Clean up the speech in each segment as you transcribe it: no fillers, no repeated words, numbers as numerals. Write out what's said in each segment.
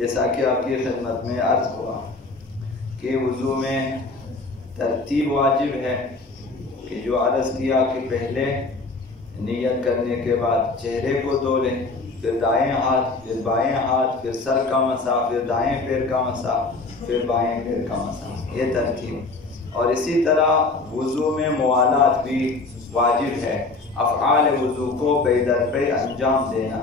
جیسا کہ آپ کی خدمت میں عرض ہوا کہ وضو میں ترتیب واجب ہے کہ جو عرض کیا کہ پہلے نیت کرنے کے بعد چہرے کو دھو لیں، پھر دائیں ہاتھ، پھر بائیں ہاتھ، پھر سر کا مسح، پھر دائیں پیر کا مسح، پھر بائیں پیر کا مسح، یہ ترتیب۔ اور اسی طرح وضو میں موالات بھی واجب ہے، افعال وضو کو پے در پے انجام دینا۔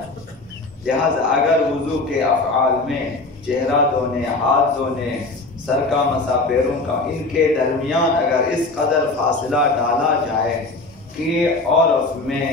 لہذا اگر وضو کے افعال میں چہرہ دھونے، ہاتھ دھونے، سر کا مسح، پیروں کا، ان کے درمیان اگر اس قدر فاصلہ ڈالا جائے کہ عرف میں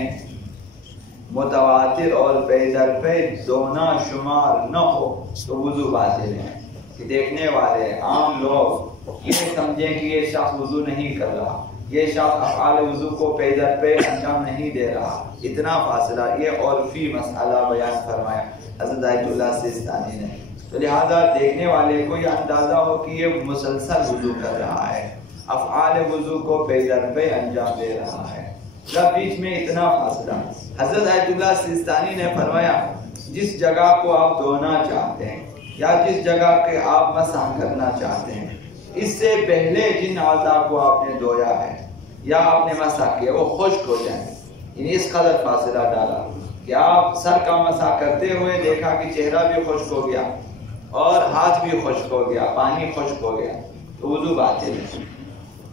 متواتر اور پے در پے دھونا شمار نہ ہو تو وضو باطل ہے، کہ دیکھنے والے عام لوگ یہ سمجھیں کہ یہ شخص وضو نہیں کر رہا، یہ شخص افعال وضو کو پے در پے انجام نہیں دے رہا، اتنا فاصلہ، یہ عرفی مسئلہ بیان فرمایا حضرت آیت اللہ سیستانی نے۔ تو لہذا دیکھنے والے کو یہ اندازہ ہو کہ یہ مسلسل وضو کر رہا ہے، افعال وضو کو پے در پے انجام دے رہا ہے، جب بیچ میں اتنا فاصلہ۔ حضرت آیت اللہ سیستانی نے فرمایا جس جگہ کو آپ دھونا چاہتے ہیں یا جس جگہ کے آپ مسح کرنا چاہتے ہیں، اس سے پہلے جن اعضاء کو آپ نے دھویا ہے یا آپ نے مسح کیا وہ خشک ہو جائیں، یعنی اس قدر فاصلہ ڈالا کہ آپ سر کا مسح کرتے ہوئے دیکھا کہ چہرہ بھی خشک ہو گیا اور ہاتھ بھی خشک ہو گیا، پانی خشک ہو گیا، تو وضو باطل ہے۔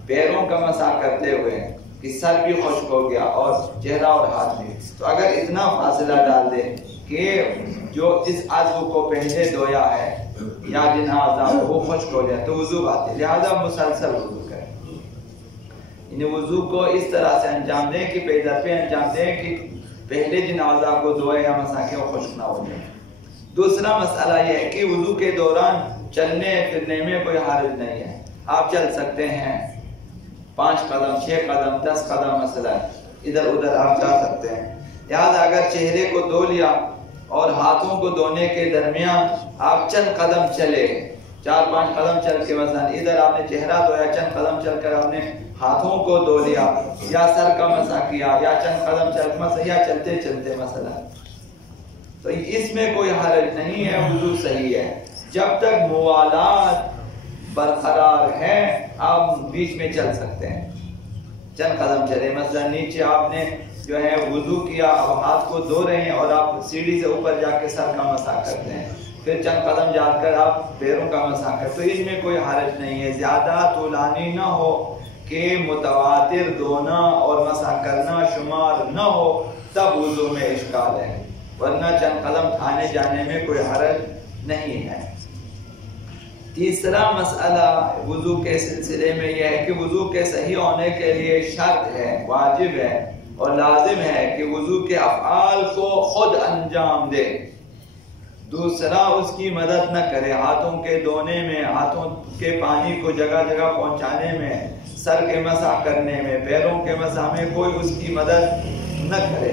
پیروں کا مسح کرتے ہوئے کہ سر بھی خشک ہو گیا اور چہرہ اور ہاتھ بھی، تو اگر اتنا فاصلہ ڈال دے کہ جو جس عضو کو پہلے دھویا ہے یا جن اعضاء کو وہ خشک ہو جائے تو وضو باطل، لہذا مسلسل وضو کریں، یعنی وضو کو اس طرح سے انجام دیں کہ پے در پے انجام دیں کہ پہلے جن اعضاء کو دھوئے یا مسح کے وہ خشک نہ ہو جائے۔ دوسرا مسئلہ یہ ہے کہ وضو کے دوران چلنے پھرنے میں کوئی حرج نہیں ہے، آپ چل سکتے ہیں 5 قدم 6 قدم 10 قدم، مثلا ادھر ادھر آپ جا سکتے ہیں۔ لہذا اگر چہرے کو دھو لیا اور ہاتھوں کو دھونے کے درمیان آپ چند قدم چلے، 4-5 قدم چل کے مثلا ادھر آپ نے چہرہ دھویا، چند قدم چل کر آپ نے ہاتھوں کو دھو لیا یا سر کا مسح کیا یا چند قدم چل مسح یا چلتے چلتے مثلا، تو اس میں کوئی حرج نہیں ہے، وضو صحیح ہے جب تک موالات برقرار ہے، آپ بیچ میں چل سکتے ہیں، چند قدم چلے، مثلا نیچے آپ نے جو ہے وضو کیا، اب ہاتھ کو دھو رہے ہیں اور آپ سیڑھی سے اوپر جا کے سر کا مسح کرتے ہیں، پھر چند قدم جا کر آپ پیروں کا مسح کرتے، تو اس میں کوئی حرج نہیں ہے، زیادہ طولانی نہ ہو کہ متواتر دھونا اور مسح کرنا شمار نہ ہو، تب وضو میں اشکال ہے، ورنہ چند قدم آنے جانے میں کوئی حرج نہیں ہے۔ تیسرا مسئلہ وضو کے سلسلے میں یہ ہے کہ وضو کے صحیح ہونے کے لیے شرط ہے، واجب ہے اور لازم ہے کہ وضو کے افعال کو خود انجام دے، دوسرا اس کی مدد نہ کرے، ہاتھوں کے دھونے میں، ہاتھوں کے پانی کو جگہ جگہ پہنچانے میں، سر کے مسح کرنے میں، پیروں کے مسح میں کوئی اس کی مدد نہ کرے۔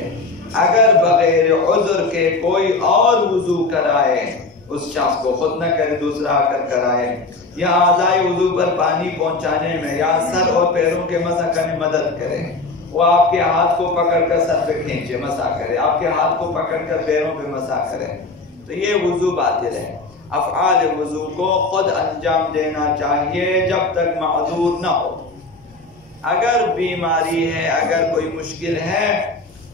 اگر بغیر عذر کے کوئی اور وضو کرائے، اس شخص کو خود نہ کرے، دوسرا آ کر کرائے، یا اعضائے وضو پر پانی پہنچانے میں یا سر اور پیروں کے مسح کرنے میں مدد کرے، وہ آپ کے ہاتھ کو پکڑ کر سر پہ کھینچے مسح کرے، آپ کے ہاتھ کو پکڑ کر پیروں پہ مسح کرے، تو یہ وضو باطل ہے۔ افعال وضو کو خود انجام دینا چاہیے جب تک معذور نہ ہو۔ اگر بیماری ہے، اگر کوئی مشکل ہے،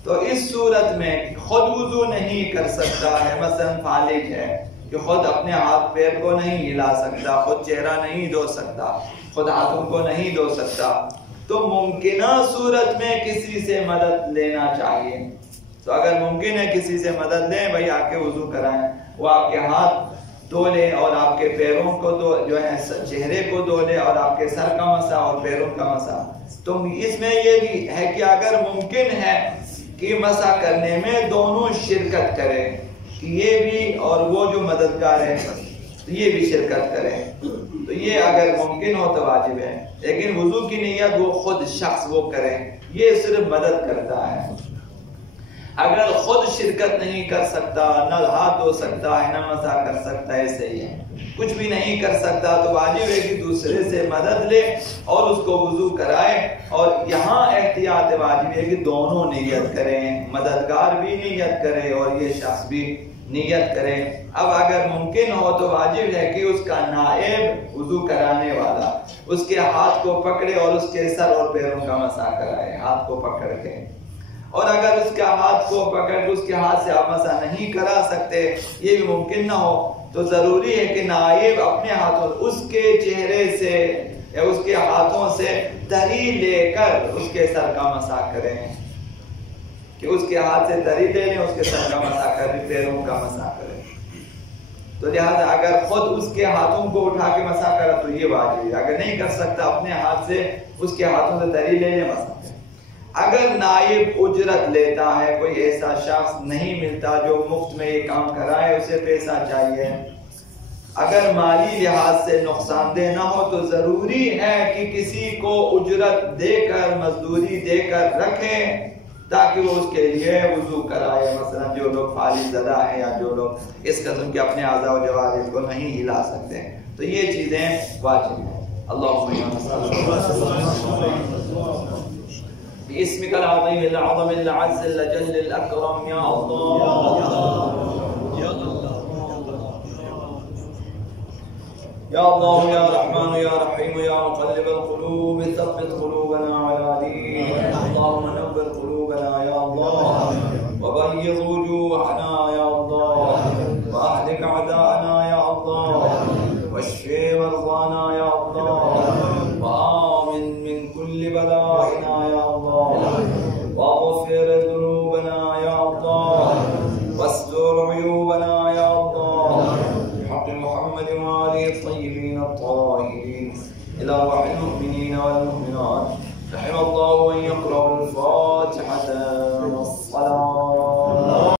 تو اس صورت میں خود وضو نہیں کر سکتا ہے، مثلا فالج ہے کہ خود اپنے ہاتھ پیر کو نہیں ہلا سکتا، خود چہرہ نہیں دھو سکتا، خود ہاتھوں کو نہیں دھو سکتا، تو ممکنہ صورت میں کسی سے مدد لینا چاہیے۔ تو اگر ممکن ہے کسی سے مدد لیں، بھائی آ کے وضو کرائیں، وہ آپ کے ہاتھ دھو لے اور آپ کے پیروں کو جو ہے چہرے کو دھو لے اور آپ کے سر کا مسح اور پیروں کا مسح۔ تو اس میں یہ بھی ہے کہ اگر ممکن ہے کہ مسح کرنے میں دونوں شرکت کریں، کہ یہ بھی اور وہ جو مددگار ہے یہ بھی شرکت کریں، تو یہ اگر ممکن ہو تو واجب ہے، لیکن وضو کی نیت وہ خود شخص وہ کریں، یہ صرف مدد کرتا ہے۔ اگر خود شرکت نہیں کر سکتا، نہ ہاتھ دھو سکتا ہے، نہ مسح کر سکتا ہے، صحیح ہے، کچھ بھی نہیں کر سکتا تو واجب ہے کہ دوسرے سے مدد لے اور اس کو وضو کرائے، اور یہاں احتیاط واجب ہے کہ دونوں نیت کریں، مددگار بھی نیت کرے اور یہ شخص بھی نیت کرے. اب اگر ممکن ہو تو واجب ہے کہ اس کا نائب وضو کرانے والا اس کے ہاتھ کو پکڑے اور اس کے سر اور پیروں کا مسح کرائے ہاتھ کو پکڑ کے. اور اگر اس کا ہاتھ کو پکڑ کے اس کے ہاتھ سے آپ مسح نہیں کرا سکتے، یہ بھی ممکن نہ ہو، تو ضروری ہے کہ نائب اپنے ہاتھوں اس کے چہرے سے یا اس کے ہاتھوں سے تری لے کر اس کے سر کا مسح کریں، کہ اس کے ہاتھ سے تری لے لیں، اس کے سر کا مسح کریں، پیروں کا مسح کریں. تو لہذا اگر خود اس کے ہاتھوں کو اٹھا کے مسح کرا تو یہ واجب ہے. اگر نہیں کر سکتا اپنے ہاتھ سے اس کے ہاتھوں سے تری لے لیں، مسح کریں. اگر نائب اجرت لیتا ہے، کوئی ایسا شخص نہیں ملتا جو مفت میں یہ کام کرائے، اسے پیسہ چاہیے، اگر مالی لحاظ سے نقصان دہ نہ ہو تو ضروری ہے کہ کسی کو اجرت دے کر مزدوری دے کر رکھیں تاکہ وہ اس کے لیے وضو کرائے. مثلا جو لوگ فالج زدہ ہیں یا جو لوگ اس قسم کے اپنے اعضاء و جوارح کو نہیں ہلا سکتے ہیں، تو یہ چیزیں واجب ہیں. باسمك العظيم العظم العز الجل الأكرم يا الله يا الله يا رحمن يا رحيم يا مقلب القلوب ثبت قلوبنا على دينك. اللهم نور قلوبنا يا الله وبيض وجوهنا